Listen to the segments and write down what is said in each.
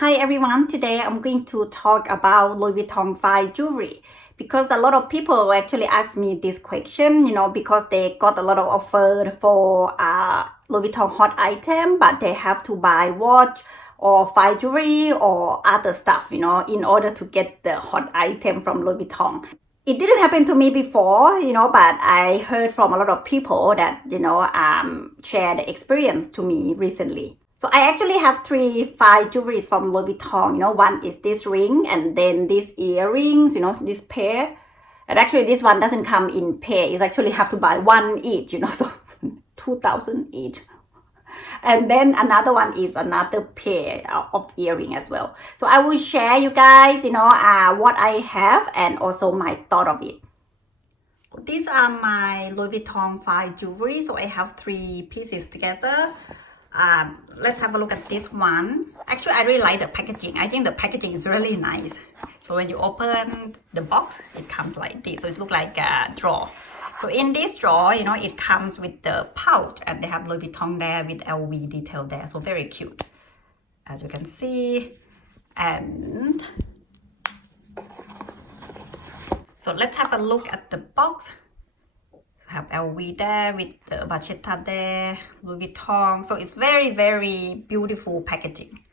Hi everyone, today I'm going to talk about Louis Vuitton fine jewelry because a lot of people actually ask me this question, because they got a lot of offer for Louis Vuitton hot item, but they have to buy watch or fine jewelry or other stuff, in order to get the hot item from Louis Vuitton. It didn't happen to me before, but I heard from a lot of people that, share the experience to me recently. So I actually have three fine jewelries from Louis Vuitton. One is this ring and then these earrings, this pair. And actually this one doesn't come in pair. It's actually have to buy one each, so 2,000 each. And then another one is another pair of earring as well. So I will share you guys, what I have and also my thought of it. These are my Louis Vuitton fine jewelry. So I have three pieces together. Let's have a look at this one. Actually, I really like the packaging. I think the packaging is really nice. So when you open the box, it comes like this. So it looks like a drawer. So in this drawer, it comes with the pouch and they have Louis Vuitton there with LV detail there. So very cute, as you can see. And so let's have a look at the box. Have LV there with the Vachetta there, Louis Vuitton. So it's very, very beautiful packaging.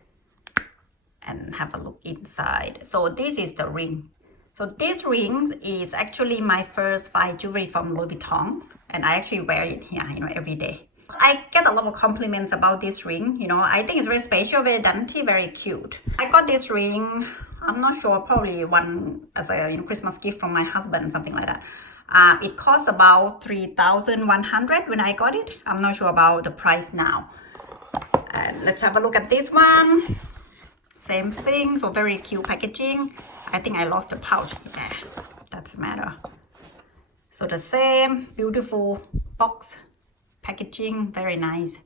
And have a look inside. So this is the ring. So this ring is actually my first fine jewelry from Louis Vuitton. And I actually wear it here, every day. I get a lot of compliments about this ring. I think it's very special, very dainty, very cute. I got this ring, I'm not sure, probably one as a Christmas gift from my husband, something like that. It cost about 3,100 when I got it. I'm not sure about the price now. And let's have a look at this one. Same thing, so very cute packaging. I think I lost the pouch. Yeah, that's the matter. So the same beautiful box packaging, very nice.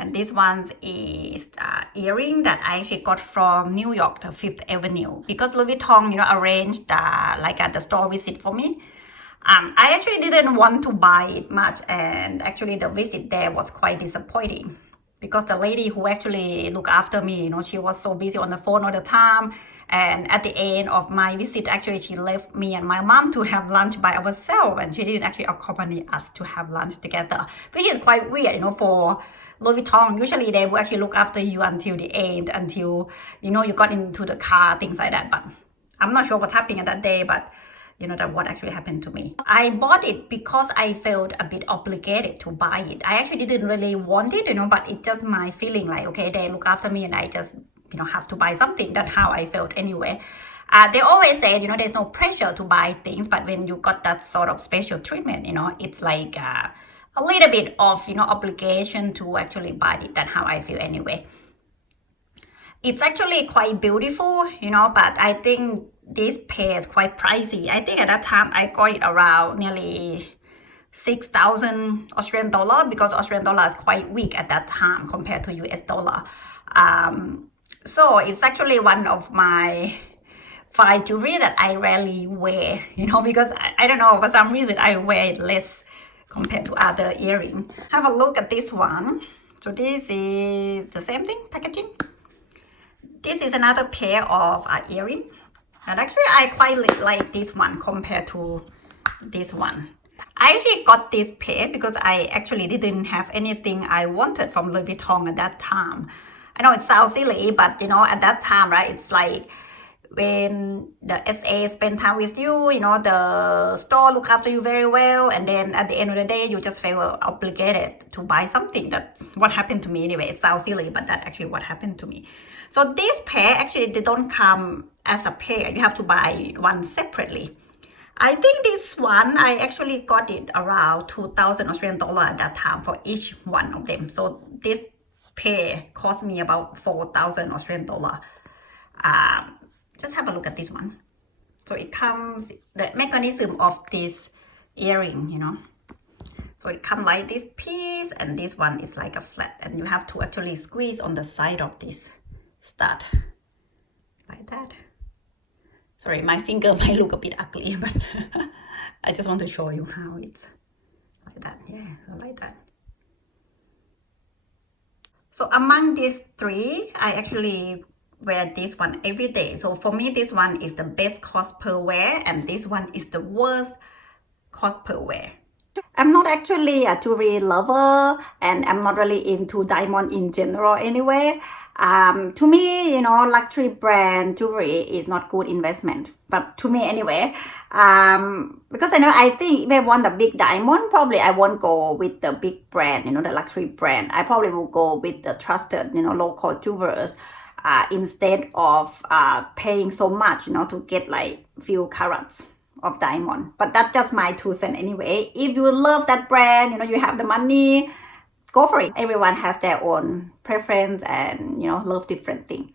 And this one is earring that I actually got from New York, the Fifth Avenue. Because Louis Vuitton, arranged the store visit for me. I actually didn't want to buy it much. And actually the visit there was quite disappointing. Because the lady who actually looked after me, she was so busy on the phone all the time. And at the end of my visit, actually, she left me and my mom to have lunch by ourselves. And she didn't actually accompany us to have lunch together. Which is quite weird, for Louis Vuitton. Usually they will actually look after you until the end, until, you got into the car, things like that. But I'm not sure what's happening that day, but that what actually happened to me. I bought it because I felt a bit obligated to buy it. I actually didn't really want it, but it's just my feeling like, okay, they look after me and I just, have to buy something. That's how I felt anyway. They always say, there's no pressure to buy things, but when you got that sort of special treatment, it's like a little bit of, obligation to actually buy it. That's how I feel anyway. It's actually quite beautiful, but I think this pair is quite pricey. I think at that time I got it around nearly 6,000 Australian dollar because Australian dollar is quite weak at that time compared to US dollar. So it's actually one of my fine jewelry that I rarely wear, because I don't know, for some reason I wear it less compared to other earrings. Have a look at this one. So this is the same thing, packaging. This is another pair of earring. And actually I quite like this one compared to this one. I actually got this pair because I actually didn't have anything I wanted from Louis Vuitton at that time. I know it sounds silly, but at that time, right, it's like when the SA spend time with you, the store look after you very well, and then at the end of the day, you just feel obligated to buy something. That's what happened to me anyway. It sounds silly, but that's actually what happened to me. So this pair, actually, they don't come as a pair. You have to buy one separately. I think this one, I actually got it around 2,000 Australian dollar at that time for each one of them. So this pair cost me about 4,000 Australian dollar. Just have a look at this one. So it comes, the mechanism of this earring, So it comes like this piece, and this one is like a flat, and you have to actually squeeze on the side of this stud, like that. Sorry, my finger might look a bit ugly, but I just want to show you how it's like that. Yeah, so like that. So among these three, I actually wear this one every day. So for me, this one is the best cost per wear, and this one is the worst cost per wear. I'm not actually a jewelry lover, and I'm not really into diamond in general anyway. To me, luxury brand jewelry is not good investment. But to me anyway, because I think if I want the big diamond, probably I won't go with the big brand, the luxury brand. I probably will go with the trusted, local jewelers. Instead of paying so much, to get like few carats of diamond. But that's just my 2 cents anyway. If you love that brand, you have the money, go for it. Everyone has their own preference and love different things.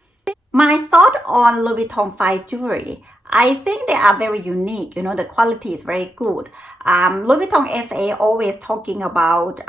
My thought on Louis Vuitton fine jewelry, I think they are very unique. The quality is very good. Louis Vuitton SA always talking about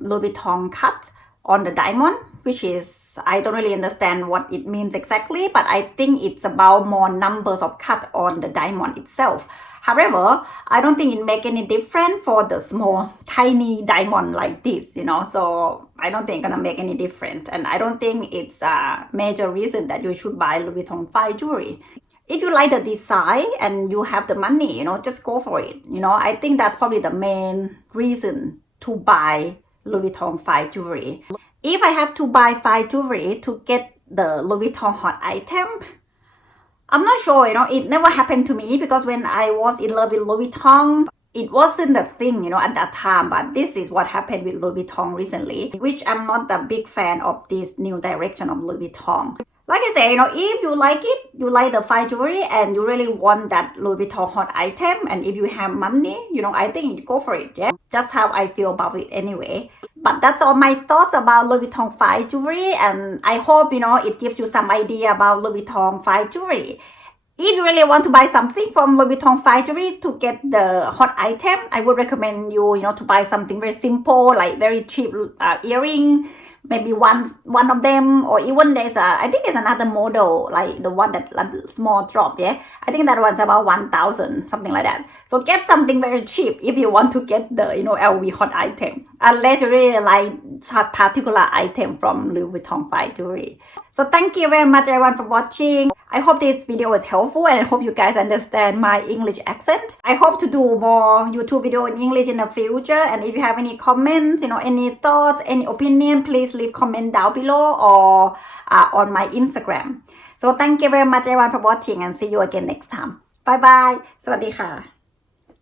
Louis Vuitton cut on the diamond, which is, I don't really understand what it means exactly, but I think it's about more numbers of cut on the diamond itself. However, I don't think it make any difference for the small, tiny diamond like this, so I don't think it's gonna make any difference. And I don't think it's a major reason that you should buy Louis Vuitton fine jewelry. If you like the design and you have the money, just go for it. I think that's probably the main reason to buy Louis Vuitton fine jewelry. If I have to buy fine jewelry to get the Louis Vuitton hot item, I'm not sure, it never happened to me, because when I was in love with Louis Vuitton, it wasn't the thing, at that time. But this is what happened with Louis Vuitton recently, which I'm not a big fan of this new direction of Louis Vuitton. Like I say, if you like it, you like the fine jewelry and you really want that Louis Vuitton hot item, and if you have money, I think you go for it, yeah? That's how I feel about it anyway. But that's all my thoughts about Louis Vuitton fine jewelry, and I hope, it gives you some idea about Louis Vuitton fine jewelry. If you really want to buy something from Louis Vuitton fine jewelry to get the hot item, I would recommend you, to buy something very simple, like very cheap earring, maybe one of them, or even I think there's another model, like the one that small drop, yeah? I think that one's about 1,000, something like that. So get something very cheap if you want to get the, LV hot item, unless you really like such particular item from Louis Vuitton fine jewelry. So thank you very much everyone for watching. I hope this video was helpful, and I hope you guys understand my English accent. I hope to do more YouTube video in English in the future. And if you have any comments, any thoughts, any opinion, please leave comment down below or on my Instagram. So thank you very much everyone for watching, and see you again next time. Bye bye. สวัสดีค่ะ